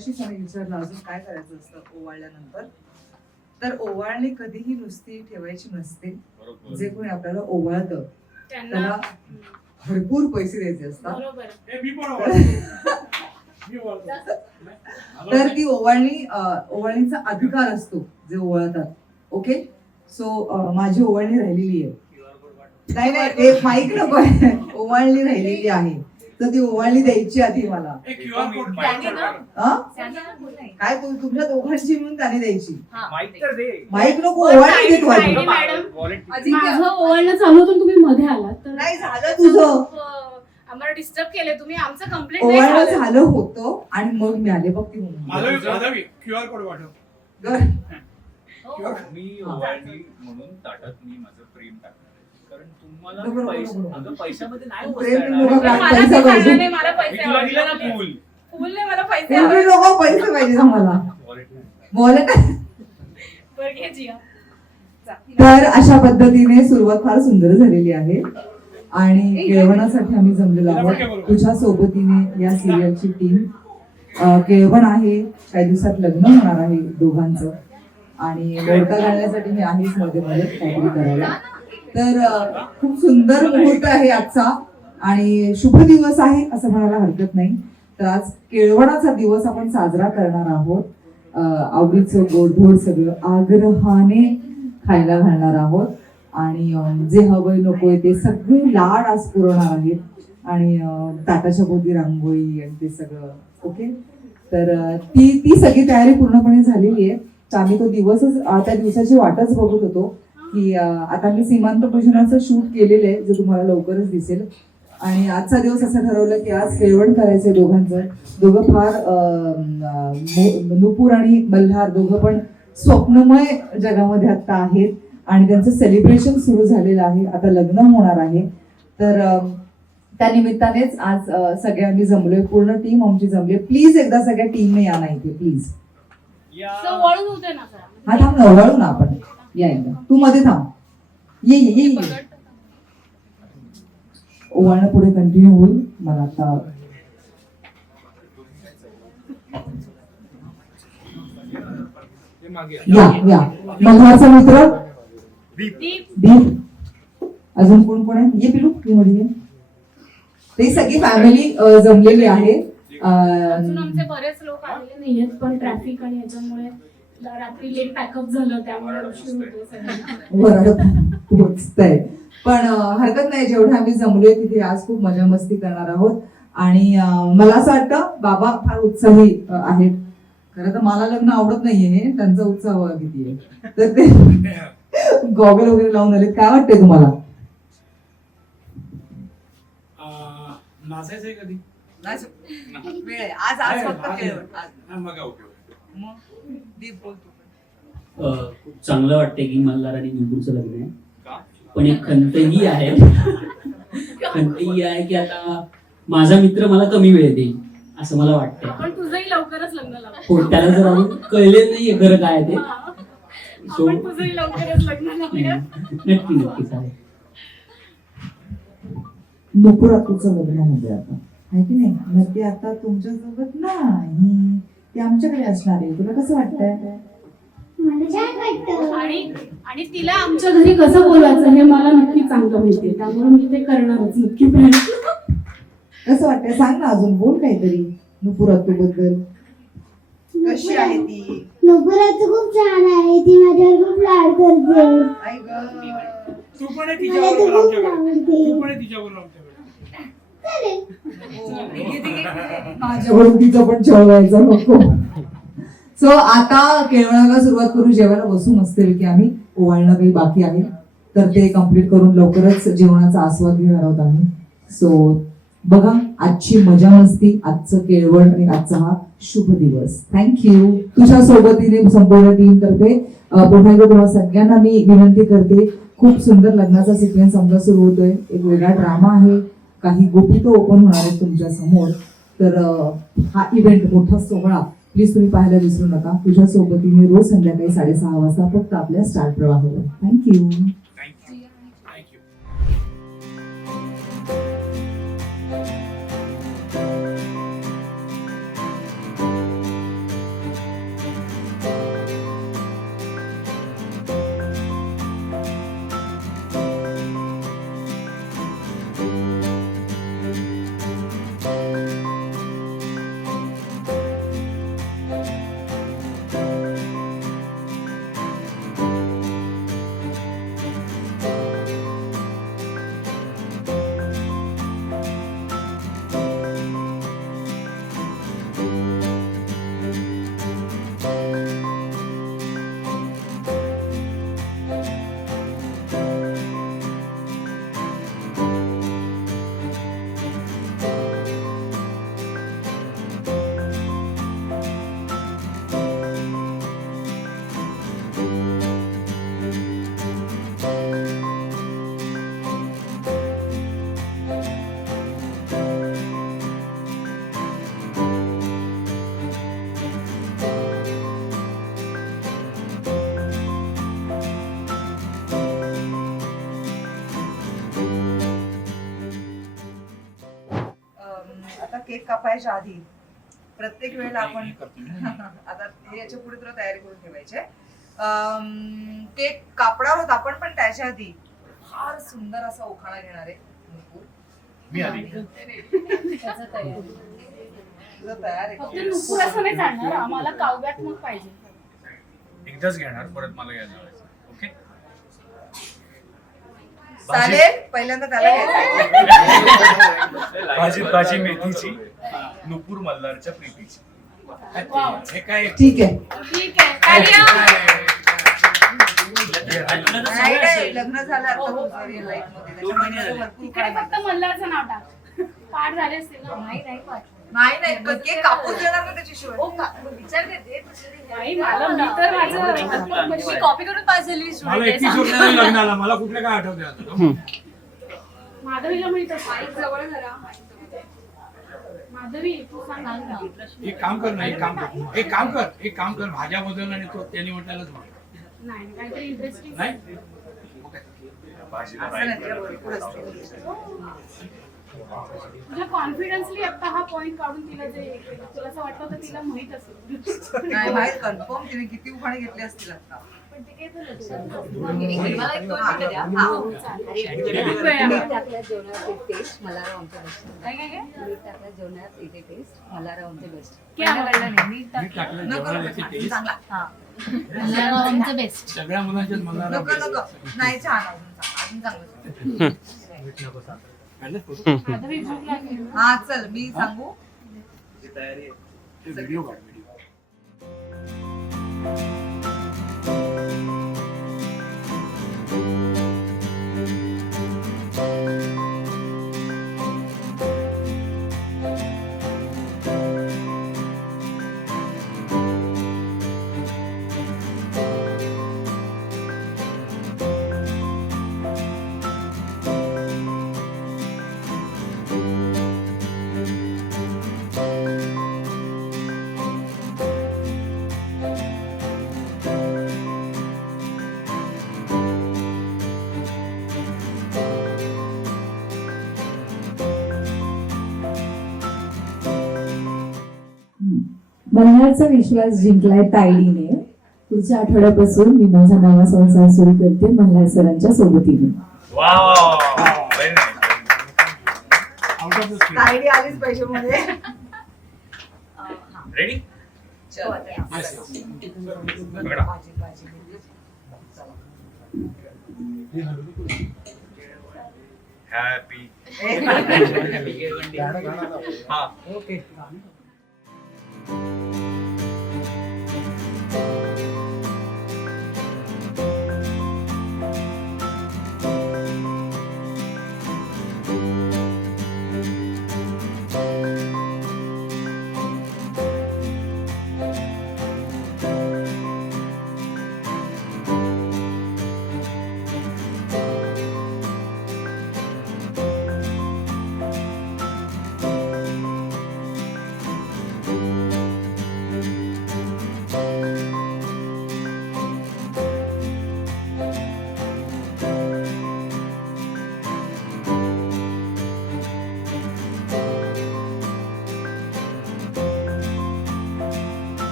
मगाशीच आम्ही विचारलं अजून काय करायचं असतं ओवाळल्यानंतर. तर ओवाळणी कधीही नुसती ठेवायची नसते. जे कोणी आपल्याला ओवाळतं त्याला भरपूर पैसे द्यायचे असतात. तर ती ओवाळणीचा अधिकार असतो जे ओवाळतात. ओके, सो माझी ओवाळणी राहिलेली आहे. नाही नाही, ते माईक नको आहे. ओवाळणी राहिलेली आहे, तर ती ओवाळणी द्यायची आधी मला. काय तुमच्या दोघांची म्हणून त्याने द्यायची. माईक नको, ओवाळणी देत माझं ओवाळणं चालू होतं तुम्ही मध्ये आलात तर नाही झालं तुझं. आम्हाला डिस्टर्ब केले तुम्ही. आमचं कंप्लेंट ओवाळणं झालं होतं आणि मग मी आले बघ ती म्हणून. क्यूआर कोड पाठव. मी ओवाळणी म्हणून ताटात मी माझं प्रेम टाकणार आहे. कारण तुम्हाला अगं पैशामध्ये नाही तुला दिलं ना फुल. फुलने मला पैसे पैसे पाहिजे मला. वॉलेट. तर अशा पद्धतीने सुरुवात फार सुंदर झालेली आहे आणि केळवणासाठी आम्ही जमलेलो आहोत. तुझ्या सोबतीने या सिरियलची टीम. केळवण आहे, काही दिवसात लग्न होणार आहे दोघांचं आणि मोडका घालण्यासाठी मी आहेच मध्ये मध्ये काहीतरी करायला. तर खूप सुंदर मुहूर्त आहे आजचा आणि शुभ दिवस आहे असं म्हणायला हरकत नाही. तर आज केळवणाचा दिवस आपण साजरा करणार आहोत. आवडीचं गोडधोड सगळं आग्रहाने खायला घालणार आहोत आणि जे हवंय नकोय ते सगळे लाड आज पुरवणार आहेत आणि ताटाच्या भोवती रांगोळी आणि ते सगळं. ओके, तर ती सगळी तयारी पूर्णपणे झालेली आहे. तर आम्ही तो दिवसच त्या दिवसाची वाटच बघत होतो की आता मी सीमांत पूजनाचं शूट केलेलं आहे जे तुम्हाला लवकरच दिसेल. आणि आजचा दिवस असं ठरवलं की आज केळवण करायचंय दोघांचं. दोघं फार नुपूर आणि मल्हार दोघं पण स्वप्नमय जगामध्ये आता आहेत आणि त्यांचं सेलिब्रेशन सुरू झालेलं आहे. आता लग्न होणार आहे. तर त्या निमित्तानेच आज सगळे आम्ही जमलोय. पूर्ण टीम आमची जमली. प्लीज एकदा सगळ्या टीमने या ना इथे प्लीज. हा थांब ना, वळू ना आपण. या एकदा तू मध्ये थांब. ये ये ये ये. ओवाळणं पुढे कंटिन्यू होईल. मला आता या मल्हारचा मित्र दीप. अजून कोण कोण आहे? ये पिलू तू मध्ये ये. ते सगळी फॅमिली जमलेली आहे. अजून आमचे बरेच लोक आलेले नाहीयेत पण ट्रॅफिक आणि याच्यामुळे रात्री लेट पॅकअप झालं त्यामुळे उशीर होतोय सगळ्यांना. पोहोचतंय पण हरकत नाही. जेवढे आम्ही जमलोय तिथे आज खूप मजा मस्ती करणार आहोत आणि मला असं वाटतं बाबा फार उत्साही आहेत. खरं तर मला लग्न आवडत नाहीये, त्यांचा उत्साह किती आहे. तर ते गॉगल वगैरे लावून आले. काय वाटतंय तुम्हाला? नाचायचंय कधी? आज आज फक्त खूप चांगलं वाटतंय की मल्हार आणि नुपूरचं लग्न आहे. पण एक खंतही आहे. खंतही आहे की आता माझा मित्र मला कमी वेळ देईल असं मला वाटतंय. पण तुझंही लवकरच लग्न लाव. हो, त्याला जर अजून कळले नाहीये खरं काय ते. आपण तुझंही लवकरच लग्न लावूया. नक्की नक्की चालेल. नुपुरातूचं लग्न होते आता आहे की नाही. मग ते आता तुमच्या सोबत नाही, ते आमच्याकडे असणार आहे. तुला कसं वाटतंय? आणि तिला आमच्या घरी कसं बोलायचं हे मला नक्की चांगलं माहितीये त्यामुळे मी ते करणारच नक्की प्रयत्न. कसं वाटतंय सांग ना, अजून बोल काहीतरी नुपुरातू बद्दल. कशी आहे ती? नुपुरातू खूप छान आहे. ती माझ्यावर खूप लाड करते. तू पण तिच्यावर माझ्यावरून तिचं पण जेवायचा नको. सो आता केळवणाला सुरुवात करू. जेवायला बसू मस्तपैकी आम्ही. ओवाळणं काही बाकी आहे तर ते कम्प्लीट करून लवकरच जेवणाचा आस्वाद घेणार आहोत आम्ही. सो बघा आजची मजा मस्ती, आजचं केळवण आणि आजचा हा शुभ दिवस. थँक्यू. तुझ्या सोबतीने संपूर्ण टीम तर्फे पुन्हा एकदा तुम्हाला सगळ्यांना मी विनंती करते. खूप सुंदर लग्नाचा सिक्वेन्स आमचा सुरू होतोय. एक वेगळा ड्रामा आहे. काही गोपी तो ओपन होणार आहेत तुमच्या समोर. तर हा इव्हेंट मोठा सोहळा प्लीज तुम्ही पाहायला विसरू नका. तुझ्या सोबतीने रोज संध्याकाळी 6:30 वाजता फक्त आपल्या स्टार प्रवाहावर. थँक्यू. केक कापायच्या आधी प्रत्येक वेळेला आपण आता हे याच्या पुढे तुला तयारी करून ठेवायचे. केक कापणार होत आपण, पण त्याच्या आधी फार सुंदर असा उखाणा घेणार आहे नुपूर. मी आधी त्याचं तयारी. तुझं तयार आहे फक्त का? नुपूर असं नाही चालणार, आम्हाला काव्यात्मक पाहिजे. एकदाच घेणार, परत मला घ्यायला लावायचं. ओके चालेल, पहिल्यांदा त्याला घ्यायचं. भाजी मेथीची, नुपूर मल्हारच्या प्रीतीची. हे काय ठीक आहे. ठीक आहे, तालिया. नाही नाही, लग्न झालं आता तुझं real life मध्ये. त्याच्यामुळे मला भरपूर इकडे काय फक्त मल्हारचं नाव टाक. पाठ झाले असतील ना? नाही नाही नाही, केक कापून देणार ना त्याच्याशिवाय. नाही, मला मी तर माझं कॉपी करून पास झाली मला 31 वर्षाला लग्नाला मला कुठलं काय आठवतंय आता. माधवीला माहित असतं. जवळ जरा माधवी तू सांग ना. एक काम कर ना, एक काम कर भाज्या बदल आणि तो त्यांनी म्हटल्यालाच म्हण. नाही काहीतरी इंटरेस्टिंग. नाही भाजीला असं नाही, तिला भरपूर असते. तुझ्या कॉन्फिडन्सली आता हा पॉइंट काढून तिला जे तुला असं वाटतं तर तिला माहित असेल. नाही माहित कन्फर्म तिने किती उखाणे घेतले असतील आता. पण ते काय झालं मला एक 2 मिनिटं द्या. हा. मीठ टाकल्या जेवणात टेस्ट मला आमच्या बेस्ट. काय मीठ टाकल्या जेवणात येते टेस्ट मला आमच्या बेस्ट. क्या मीठ टाकलं नको जेवणाला नको, याची taste. चांगला. आमचं बेस्ट. सगळ्या मुलांच्याच मला नको नको, नाही छान, अजून चांगलं. माधवी भूक लागली. हा चल मी सांगू. व्हिडिओ काढ व्हिडिओ. मल्हारचा विश्वास जिंकलाय तायडीने. पुढच्या आठवड्यापासून मी माझा नवा संसार सुरू करते मल्हार सरांच्या सोबतीने. Out of the screen. तायडी आलीच पाहिजे मध्ये. रेडी? चल. बघा. भाजी भाजी. चला. हॅपी हा ओके.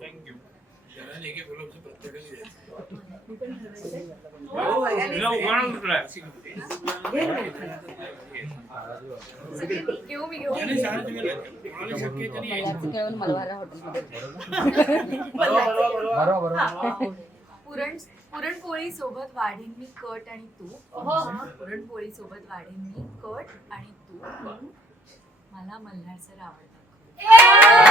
थँक्यू. एक एक गुलाबचं प्रत्येकाला द्यायचं. तुला उखाणा दुसरा घेऊ मी घेऊ. त्याने शाळेत गेलं. कोणाला शक्य आहे त्यांनी यायचं. मल्हारचं केवळ मल्हार हॉटेलमध्ये. पुरणपोळी सोबत वाढीन मी कट आणि तूप. पुरणपोळी सोबत वाढीन मी कट आणि तूप. मला मल्हार सर आवडतात.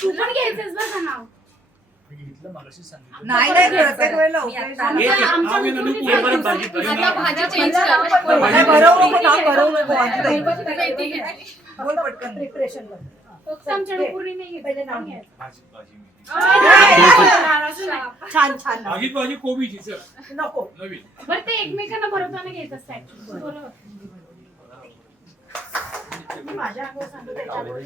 तू पण घ्यायचंस बघा नाव. नाही नाही प्रत्येक वेळेला मी आता- आमच्या- ये- आमच्या ये मुलीने ये परत सांगितलं. भाजी- भाजी- आता भाजी change मला- कर. मला- भाजी- बरोबर, भाजी- बरोबर, भाजी- बरोबर. भाजी- भाजी- बोल पटकन. फक्त आमच्या नुपुरने नाही घेतलं. पण घ्यायचं. भाजी मी. छान छान भाजी भाजी कोबीची सर नको. नवीन. बरं ते एकमेकांना भरवताना घेत असतात actually. बरोबर. माझ्या अंगावर सांगतो त्याच्यावर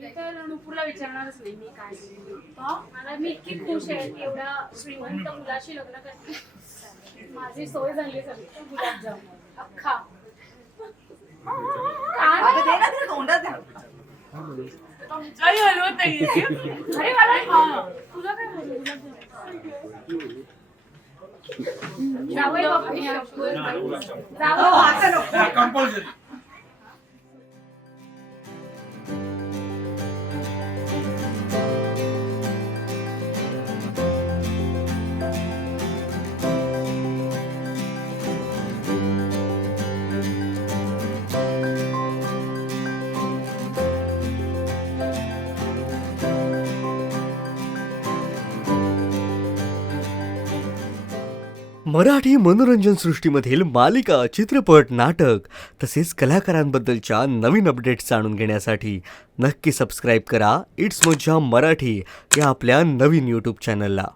मी तर नुपुरला विचारणारच नाही मी काय केलं. मला मी इतकी खुश आहे की एवढ्या श्रीमंत मुलाशी लग्न करते. माझी सोय झाली सगळी. गुलाबजाम अख्खा अगं दे ना, ते तोंडात घाल. अरे मला तुला काय बोलू गुलाबजाम. जावई बापू. हो, आता नको. कंपल्सरी. मराठी मनोरंजन सृष्टीमधील मालिका, चित्रपट, नाटक तसेच कलाकारांबद्दलच्या नवीन अपडेट्स जाणून घेण्यासाठी नक्की सबस्क्राईब करा इट्स मज्जा मराठी या आपल्या नवीन यूट्यूब चॅनलला.